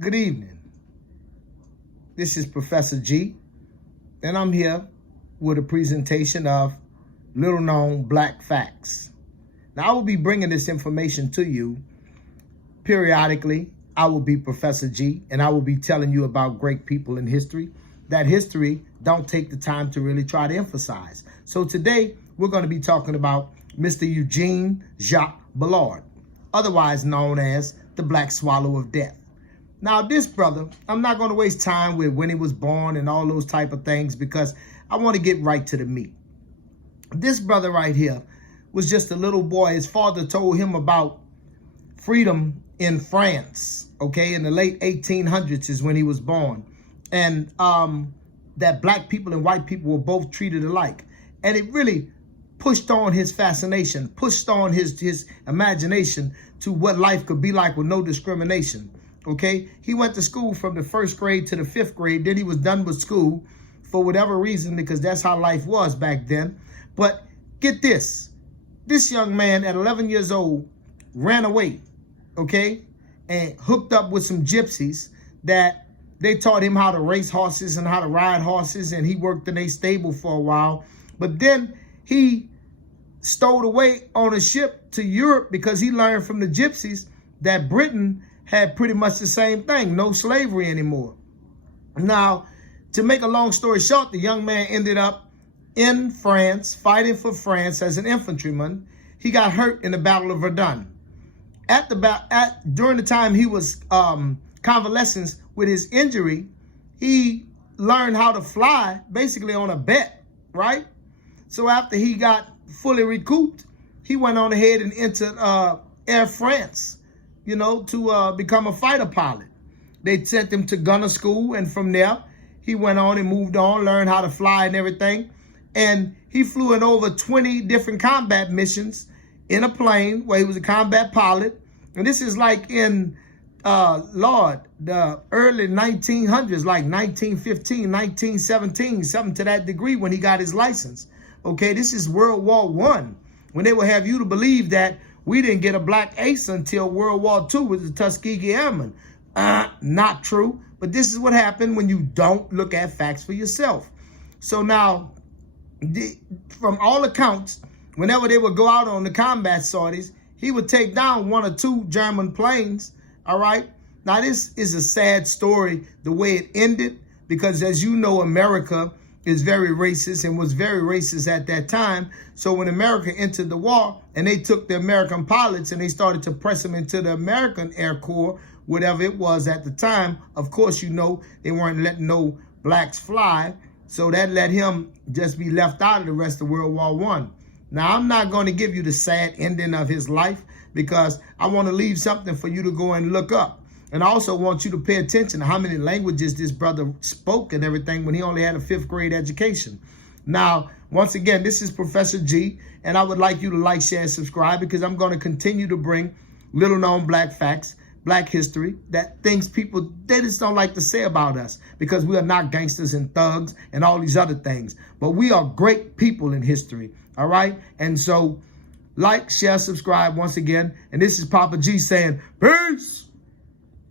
Good evening. This is Professor G, and I'm here with a presentation of little known black facts. Now, I will be bringing this information to you periodically. I will be Professor G, and I will be telling you about great people in history that history don't take the time to really try to emphasize. So today, we're going to be talking about Mr. Eugene Jacques Bullard, otherwise known as the Black Swallow of Death. Now, this brother, I'm not going to waste time with when he was born and all those type of things because I want to get right to the meat. This brother right here was just a little boy. His father told him about freedom in France, okay? In the late 1800s is when he was born. And that black people and white people were both treated alike. And it really pushed on his fascination, pushed on his imagination to what life could be like with no discrimination. Okay, he went to school from the first grade to the fifth grade. Then he was done with school for whatever reason, because that's how life was back then. But get this, this young man at 11 years old ran away, okay, and hooked up with some gypsies that they taught him how to race horses and how to ride horses. And he worked in a stable for a while. But then he stowed away on a ship to Europe because he learned from the gypsies that Britain had pretty much the same thing, no slavery anymore. Now, to make a long story short, the young man ended up in France, fighting for France as an infantryman. He got hurt in the Battle of Verdun. During the time he was convalescing with his injury, he learned how to fly basically on a bet, right? So after he got fully recouped, he went on ahead and entered Air France, you know, to become a fighter pilot. They sent him to gunner school, and from there, he went on and moved on, learned how to fly and everything. And he flew in over 20 different combat missions in a plane where he was a combat pilot. And this is like in, the early 1900s, like 1915, 1917, something to that degree when he got his license. Okay, this is World War I, when they would have you to believe that we didn't get a black ace until World War II with the Tuskegee Airmen. Not true, but this is what happened when you don't look at facts for yourself. So now, from all accounts, whenever they would go out on the combat sorties, he would take down one or two German planes, all right? Now, this is a sad story, the way it ended, because as you know, America is very racist and was very racist at that time. So when America entered the war and they took the American pilots and they started to press them into the American Air Corps, whatever it was at the time, of course, you know, they weren't letting no blacks fly. So that let him just be left out of the rest of World War I. Now, I'm not going to give you the sad ending of his life because I want to leave something for you to go and look up. And I also want you to pay attention to how many languages this brother spoke and everything when he only had a fifth grade education. Now, once again, this is Professor G, and I would like you to like, share, and subscribe because I'm going to continue to bring little known black facts, black history, that things people, they just don't like to say about us because we are not gangsters and thugs and all these other things. But we are great people in history, all right? And so like, share, subscribe once again. And this is Papa G saying, peace.